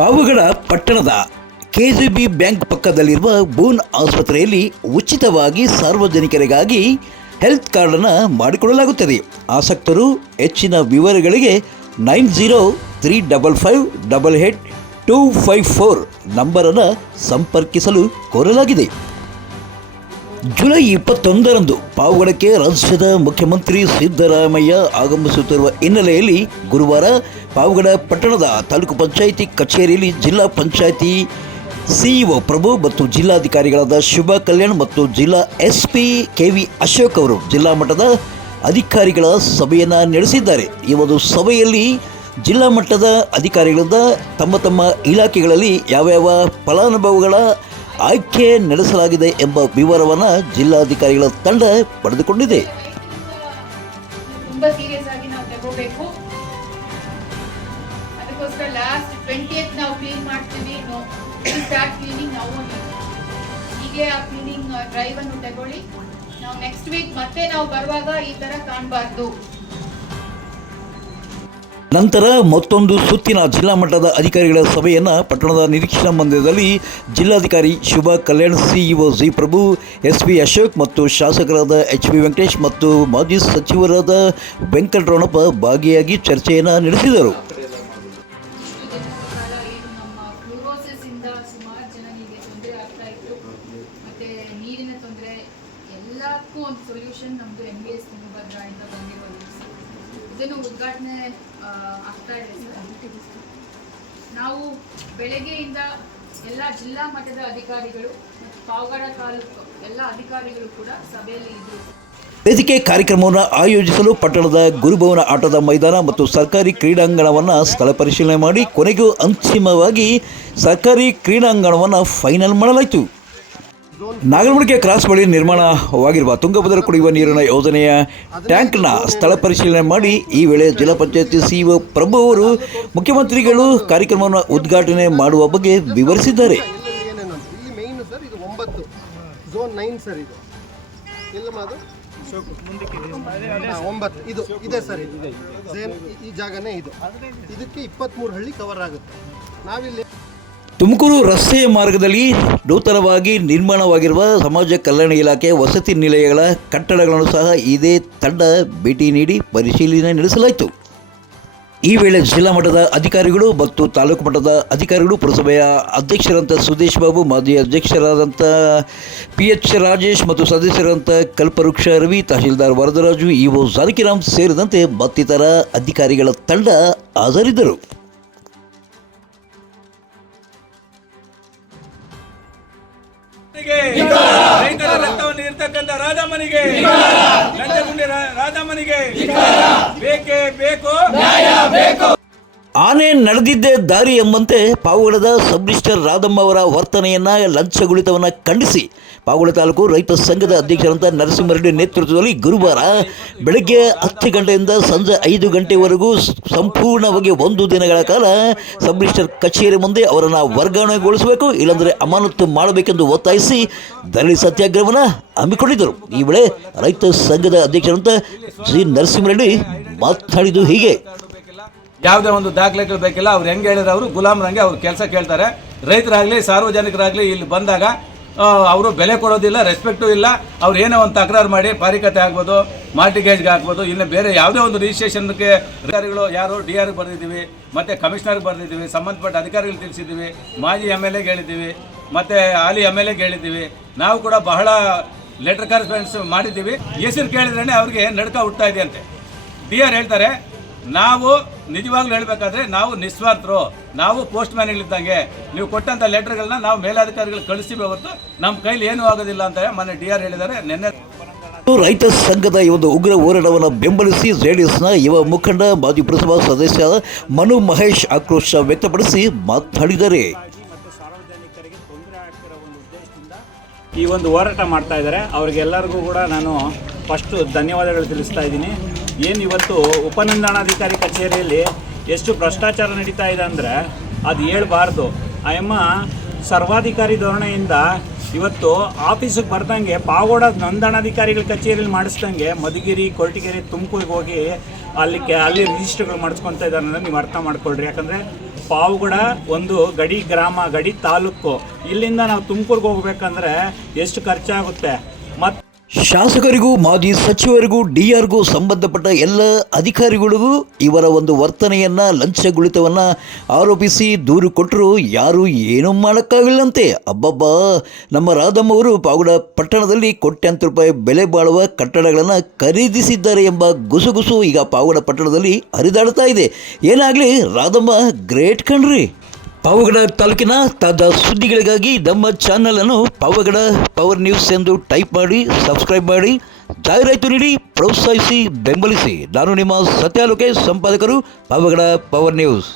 ಪಾವಗಡ ಪಟ್ಟಣದ ಕೆಜಿಬಿ ಬ್ಯಾಂಕ್ ಪಕ್ಕದಲ್ಲಿರುವ ಬೂನ್ ಆಸ್ಪತ್ರೆಯಲ್ಲಿ ಉಚಿತವಾಗಿ ಸಾರ್ವಜನಿಕರಿಗಾಗಿ ಹೆಲ್ತ್ ಕಾರ್ಡನ್ನು ಮಾಡಿಕೊಡಲಾಗುತ್ತದೆ. ಆಸಕ್ತರು ಹೆಚ್ಚಿನ ವಿವರಗಳಿಗೆ 9035588254 ನಂಬರನ್ನು ಸಂಪರ್ಕಿಸಲು ಕೋರಲಾಗಿದೆ. ಜುಲೈ 21ರಂದು ಪಾವಗಡಕ್ಕೆ ರಾಜ್ಯದ ಮುಖ್ಯಮಂತ್ರಿ ಸಿದ್ದರಾಮಯ್ಯ ಆಗಮಿಸುತ್ತಿರುವ ಹಿನ್ನೆಲೆಯಲ್ಲಿ ಗುರುವಾರ ಪಾವಗಡ ಪಟ್ಟಣದ ತಾಲೂಕು ಪಂಚಾಯಿತಿ ಕಚೇರಿಯಲ್ಲಿ ಜಿಲ್ಲಾ ಪಂಚಾಯಿತಿ ಸಿಇಒ ಪ್ರಭು ಮತ್ತು ಜಿಲ್ಲಾಧಿಕಾರಿಗಳಾದ ಶುಭಾ ಕಲ್ಯಾಣ್ ಮತ್ತು ಜಿಲ್ಲಾ ಎಸ್ಪಿ ಕೆವಿ ಅಶೋಕ್ ಅವರು ಜಿಲ್ಲಾ ಮಟ್ಟದ ಅಧಿಕಾರಿಗಳ ಸಭೆಯನ್ನು ನಡೆಸಿದ್ದಾರೆ. ಈ ಒಂದು ಸಭೆಯಲ್ಲಿ ಜಿಲ್ಲಾ ಮಟ್ಟದ ಅಧಿಕಾರಿಗಳಿಂದ ತಮ್ಮ ಇಲಾಖೆಗಳಲ್ಲಿ ಯಾವ್ಯಾವ ಫಲಾನುಭವಿಗಳ ಆಯ್ಕೆ ನಡೆಸಲಾಗಿದೆ ಎಂಬ ವಿವರವನ್ನು ಜಿಲ್ಲಾಧಿಕಾರಿಗಳ ತಂಡ ಪಡೆದುಕೊಂಡಿದೆ. ತುಂಬಾ ಸೀರಿಯಸ್ ಆಗಿ ನಾವು ತಗೋಬೇಕು. ಅದಕ್ಕೋಸ್ಕರ ಲಾಸ್ಟ್ 20th ನಾವು ಕ್ಲೀನ್ ಮಾಡ್ತೀವಿ. ಸ್ಟಾರ್ಟ್ ಕ್ಲೀನಿಂಗ್ ನಾವು ಹೀಗೆ ಆ ಕ್ಲೀನಿಂಗ್ ಡ್ರೈವ್ ಅನ್ನು ತಗೊಳ್ಳಿ. ನಾವು ನೆಕ್ಸ್ಟ್ ವೀಕ್ ಮತ್ತೆ ನಾವು ಬರುವಾಗ ಈ ತರ ಕಾಣಬಾರ್ದು. ನಂತರ ಮತ್ತೊಂದು ಸುತ್ತಿನ ಜಿಲ್ಲಾ ಮಟ್ಟದ ಅಧಿಕಾರಿಗಳ ಸಭೆಯನ್ನು ಪಟ್ಟಣದ ನಿರೀಕ್ಷಣಾ ಮಂದಿರದಲ್ಲಿ ಜಿಲ್ಲಾಧಿಕಾರಿ ಶುಭಾ ಕಲ್ಯಾಣ್, ಸಿಇಒ ಜಿ ಪ್ರಭು, ಎಸ್ಪಿ ಅಶೋಕ್ ಮತ್ತು ಶಾಸಕರಾದ ಎಚ್ ಬಿ ವೆಂಕಟೇಶ್ ಮತ್ತು ಮಾಜಿ ಸಚಿವರಾದ ವೆಂಕಟರಮಣಪ್ಪ ಭಾಗಿಯಾಗಿ ಚರ್ಚೆಯನ್ನು ನಡೆಸಿದರು. ಸುಮಾರು ಜನರಿಗೆ ತೊಂದರೆ ಆಗ್ತಾ ಇತ್ತು. ಮತ್ತೆ ನೀರಿನ ತೊಂದರೆ ಎಲ್ಲಕ್ಕೂ ಒಂದು ಸೊಲ್ಯೂಷನ್ ನಮ್ಮದು MBS ತುಂಗಭದ್ರಾಯಿಂದ ಬಂದಿರೋದು. ಇದನ್ನು ಉದ್ಘಾಟನೆ ಆಗ್ತಾ ಇದೆ ಸರ್. ನಾವು ಬೆಳಗ್ಗೆಯಿಂದ ಎಲ್ಲ ಜಿಲ್ಲಾ ಮಟ್ಟದ ಅಧಿಕಾರಿಗಳು ಮತ್ತು ಪಾವಗಡ ತಾಲೂಕು ಎಲ್ಲ ಅಧಿಕಾರಿಗಳು ಕೂಡ ಸಭೆಯಲ್ಲಿ ಇದ್ದರು. ವೇದಿಕೆ ಕಾರ್ಯಕ್ರಮವನ್ನು ಆಯೋಜಿಸಲು ಪಟ್ಟಣದ ಗುರುಭವನ ಆಟದ ಮೈದಾನ ಮತ್ತು ಸರ್ಕಾರಿ ಕ್ರೀಡಾಂಗಣವನ್ನು ಸ್ಥಳ ಪರಿಶೀಲನೆ ಮಾಡಿ ಕೊನೆಗೂ ಅಂತಿಮವಾಗಿ ಸರ್ಕಾರಿ ಕ್ರೀಡಾಂಗಣವನ್ನು ಫೈನಲ್ ಮಾಡಲಾಯಿತು. ನಾಗರಮುಡಿಕೆ ಕ್ರಾಸ್ ಬಳಿ ನಿರ್ಮಾಣವಾಗಿರುವ ತುಂಗಭದ್ರಾ ಕುಡಿಯುವ ನೀರಿನ ಯೋಜನೆಯ ಟ್ಯಾಂಕ್ನ ಸ್ಥಳ ಪರಿಶೀಲನೆ ಮಾಡಿ ಈ ವೇಳೆ ಜಿಲ್ಲಾ ಪಂಚಾಯತಿ ಸಿಇಒ ಪ್ರಭು ಅವರು ಮುಖ್ಯಮಂತ್ರಿಗಳು ಕಾರ್ಯಕ್ರಮವನ್ನು ಉದ್ಘಾಟನೆ ಮಾಡುವ ಬಗ್ಗೆ ವಿವರಿಸಿದ್ದಾರೆ. ಇದು ಇದೆ ಸರ್, ಈ ಜಾಗನೇ ಇದು. ಇದಕ್ಕೆ 23 ಹಳ್ಳಿ ಕವರ್ ಆಗುತ್ತೆ. ನಾವಿಲ್ಲಿ ತುಮಕೂರು ರಸ್ತೆಯ ಮಾರ್ಗದಲ್ಲಿ ನೂತನವಾಗಿ ನಿರ್ಮಾಣವಾಗಿರುವ ಸಮಾಜ ಕಲ್ಯಾಣ ಇಲಾಖೆ ವಸತಿ ನಿಲಯಗಳ ಕಟ್ಟಡಗಳನ್ನು ಸಹ ಇದೇ ತಂಡ ಭೇಟಿ ನೀಡಿ ಪರಿಶೀಲನೆ ನಡೆಸಲಾಯಿತು. ಈ ವೇಳೆ ಜಿಲ್ಲಾ ಮಟ್ಟದ ಅಧಿಕಾರಿಗಳು ಮತ್ತು ತಾಲೂಕು ಮಟ್ಟದ ಅಧಿಕಾರಿಗಳು, ಪುರಸಭೆಯ ಅಧ್ಯಕ್ಷರಂಥ ಸುದೇಶ್ ಬಾಬು, ಮಾಜಿ ಅಧ್ಯಕ್ಷರಾದಂಥ PH ರಾಜೇಶ್ ಮತ್ತು ಸದಸ್ಯರಾದಂಥ ಕಲ್ಪವೃಕ್ಷ ರವಿ, ತಹಶೀಲ್ದಾರ್ ವರದರಾಜು, ಇಒ ಜಾನಕಿರಾಮ್ ಸೇರಿದಂತೆ ಮತ್ತಿತರ ಅಧಿಕಾರಿಗಳ ತಂಡ ಹಾಜರಿದ್ದರು. ರೈತರ ರಕ್ತವನ್ನು ಇರ್ತಕ್ಕಂಥ ರಾಧಮ್ಮನಿಗೆ, ನಂಜನಗೂಡು ರಾಧಮ್ಮನಿಗೆ ಬೇಕೇ ಬೇಕು, ನ್ಯಾಯ ಬೇಕು. ಆನೆ ನಡೆದಿದ್ದೇ ದಾರಿ ಎಂಬಂತೆ ಪಾವಗಡದ ಸಬ್ ರಿಜಿಸ್ಟರ್ ರಾಧಮ್ಮ ಅವರ ವರ್ತನೆಯನ್ನು, ಲಂಚಗುಳಿತವನ್ನು ಖಂಡಿಸಿ ಪಾವಗಡ ತಾಲೂಕು ರೈತ ಸಂಘದ ಅಧ್ಯಕ್ಷರಂತ ನರಸಿಂಹರೆಡ್ಡಿ ನೇತೃತ್ವದಲ್ಲಿ ಗುರುವಾರ ಬೆಳಗ್ಗೆ 10 ಗಂಟೆಯಿಂದ ಸಂಜೆ 5 ಗಂಟೆವರೆಗೂ ಸಂಪೂರ್ಣವಾಗಿ 1 ದಿನಗಳ ಕಾಲ ಸಬ್ ರಿಜಿಸ್ಟರ್ ಕಚೇರಿ ಮುಂದೆ ಅವರನ್ನು ವರ್ಗಾವಣೆಗೊಳಿಸಬೇಕು, ಇಲ್ಲಾಂದರೆ ಅಮಾನತು ಮಾಡಬೇಕೆಂದು ಒತ್ತಾಯಿಸಿ ಧರಣಿ ಸತ್ಯಾಗ್ರಹವನ್ನು ಹಮ್ಮಿಕೊಂಡಿದ್ದರು. ಈ ವೇಳೆ ರೈತ ಸಂಘದ ಅಧ್ಯಕ್ಷರಂತ ಜಿ ನರಸಿಂಹರೆಡ್ಡಿ ಮಾತನಾಡಿದ್ದು ಹೀಗೆ: ಯಾವುದೇ ಒಂದು ದಾಖಲೆಗಳು ಬೇಕಿಲ್ಲ. ಅವ್ರು ಹೆಂಗೆ ಹೇಳಿದ್ರೆ ಅವರು ಗುಲಾಮರಂಗೆ ಅವ್ರು ಕೆಲಸ ಕೇಳ್ತಾರೆ. ರೈತರಾಗಲಿ ಸಾರ್ವಜನಿಕರಾಗಲಿ ಇಲ್ಲಿ ಬಂದಾಗ ಅವರು ಬೆಲೆ ಕೊಡೋದಿಲ್ಲ, ರೆಸ್ಪೆಕ್ಟು ಇಲ್ಲ. ಅವ್ರು ಏನೋ ಒಂದು ತಕರಾರು ಮಾಡಿ ಪಾರಿಕತೆ ಆಗ್ಬೋದು, ಮಾರ್ಟಿಗೇಜ್ಗೆ ಆಗ್ಬೋದು, ಇನ್ನು ಬೇರೆ ಯಾವುದೇ ಒಂದು ರಿಜಿಸ್ಟ್ರೇಷನ್ಗೆ ಅಧಿಕಾರಿಗಳು ಯಾರು DR ಬರೆದಿದ್ದೀವಿ, ಮತ್ತು ಕಮಿಷನರ್ಗೆ ಬರೆದಿದ್ದೀವಿ, ಸಂಬಂಧಪಟ್ಟ ಅಧಿಕಾರಿಗಳು ತಿಳಿಸಿದ್ದೀವಿ, ಮಾಜಿ MLAಗೆ ಹೇಳಿದ್ದೀವಿ, ಮತ್ತು ಹಾಲಿ MLAಗೆ ಹೇಳಿದ್ದೀವಿ. ನಾವು ಕೂಡ ಬಹಳ ಲೆಟರ್ ಕರೆಸ್ಪಾಂಡೆನ್ಸ್ ಮಾಡಿದ್ದೀವಿ. ಹೆಸರು ಕೇಳಿದ್ರೇ ಅವ್ರಿಗೆ ನಡ್ಕ ಹುಟ್ತಾ ಇದೆ ಅಂತೆ. DR ಹೇಳ್ತಾರೆ, ನಾವು ನಿಜವಾಗ್ಲೂ ಹೇಳಬೇಕಾದ್ರೆ ನಾವು ನಿಸ್ವಾರ್ಥರು, ನಾವು ಪೋಸ್ಟ್ ಮ್ಯಾನ್ಗಳಿದ್ದಂಗೆ. ನೀವು ಕೊಟ್ಟಂಥ ಲೆಟರ್ಗಳನ್ನ ನಾವು ಮೇಲಾಧಿಕಾರಿಗಳು ಕಳಿಸ್ತೀವಿ, ಹೊರತು ನಮ್ಮ ಕೈಲಿ ಏನೂ ಆಗೋದಿಲ್ಲ ಅಂತ ಮೊನ್ನೆ DR ಹೇಳಿದ್ದಾರೆ. ನಿನ್ನೆ ರೈತ ಸಂಘದ ಈ ಒಂದು ಉಗ್ರ ಹೋರಾಟವನ್ನು ಬೆಂಬಲಿಸಿ JDSನ ಯುವ ಮುಖಂಡ ಮಾಜಿ ಪುರಸಭಾ ಸದಸ್ಯ ಮನು ಮಹೇಶ್ ಆಕ್ರೋಶ ವ್ಯಕ್ತಪಡಿಸಿ ಮಾತನಾಡಿದ್ದಾರೆ. ಈ ಒಂದು ಹೋರಾಟ ಮಾಡ್ತಾ ಇದ್ದಾರೆ. ಅವ್ರಿಗೆಲ್ಲರಿಗೂ ಕೂಡ ನಾನು ಫಸ್ಟು ಧನ್ಯವಾದಗಳು ತಿಳಿಸ್ತಾ ಇದ್ದೀನಿ. ಏನು ಇವತ್ತು ಉಪನಿರ್ಮಾಣಾಧಿಕಾರಿ ಕಚೇರಿಯಲ್ಲಿ ಎಷ್ಟು ಭ್ರಷ್ಟಾಚಾರ ನಡೀತಾ ಇದೆ ಅಂದರೆ ಅದು ಹೇಳ್ಬಾರ್ದು. ಅಮ್ಮ ಸರ್ವಾಧಿಕಾರಿ ಧೋರಣೆಯಿಂದ ಇವತ್ತು ಆಫೀಸಿಗೆ ಬರ್ದಂಗೆ ಪಾವಗಡ ನೋಂದಣಾಧಿಕಾರಿಗಳ ಕಚೇರಿಯಲ್ಲಿ ಮಾಡಿಸ್ದಂಗೆ ಮಧುಗಿರಿ, ಕೊರಟಗೆರೆ, ತುಮಕೂರಿಗೆ ಹೋಗಿ ಅಲ್ಲಿ ರಿಜಿಸ್ಟರ್ಗಳು ಮಾಡಿಸ್ಕೊತಾ ಇದ್ದಾರೆ ಅನ್ನೋದನ್ನ ನೀವು ಅರ್ಥ ಮಾಡ್ಕೊಳ್ರಿ. ಯಾಕಂದರೆ ಪಾವಗಡ ಒಂದು ಗಡಿ ಗ್ರಾಮ, ಗಡಿ ತಾಲೂಕು. ಇಲ್ಲಿಂದ ನಾವು ತುಮಕೂರಿಗೆ ಹೋಗ್ಬೇಕಂದ್ರೆ ಎಷ್ಟು ಖರ್ಚಾಗುತ್ತೆ. ಮತ್ತು ಶಾಸಕರಿಗೂ ಮಾಜಿ ಸಚಿವರಿಗೂ ಡಿಆರ್ಗೂ ಸಂಬಂಧಪಟ್ಟ ಎಲ್ಲ ಅಧಿಕಾರಿಗಳಿಗೂ ಇವರ ಒಂದು ವರ್ತನೆಯನ್ನು, ಲಂಚಗುಳಿತವನ್ನು ಆರೋಪಿಸಿ ದೂರು ಕೊಟ್ಟರು ಯಾರೂ ಏನೂ ಮಾಡೋಕ್ಕಾಗಲ್ಲಂತೆ. ಅಬ್ಬಬ್ಬಾ, ನಮ್ಮ ರಾಧಮ್ಮವರು ಪಾವಗಡ ಪಟ್ಟಣದಲ್ಲಿ ಕೋಟ್ಯಾಂತರ ರೂಪಾಯಿ ಬೆಲೆ ಬಾಳುವ ಕಟ್ಟಡಗಳನ್ನು ಖರೀದಿಸಿದ್ದಾರೆ ಎಂಬ ಗುಸುಗುಸು ಈಗ ಪಾವಗಡ ಪಟ್ಟಣದಲ್ಲಿ ಹರಿದಾಡ್ತಾ ಇದೆ. ಏನಾಗಲಿ, ರಾಧಮ್ಮ ಗ್ರೇಟ್ ಕಣ್ರಿ. ಪಾವಗಡ ತಾಲೂಕಿನ ತಾಜಾ ಸುದ್ದಿಗಳಿಗಾಗಿ ನಮ್ಮ ಚಾನಲನ್ನು ಪಾವಗಡ ಪವರ್ ನ್ಯೂಸ್ ಎಂದು ಟೈಪ್ ಮಾಡಿ, ಸಬ್ಸ್ಕ್ರೈಬ್ ಮಾಡಿ, ಜಾಹೀರಾತು ನೀಡಿ, ಪ್ರೋತ್ಸಾಹಿಸಿ, ಬೆಂಬಲಿಸಿ. ನಾನು ನಿಮ್ಮ ಸತ್ಯ ಲೋಕೇಶ್, ಸಂಪಾದಕರು, ಪಾವಗಡ ಪವರ್ ನ್ಯೂಸ್.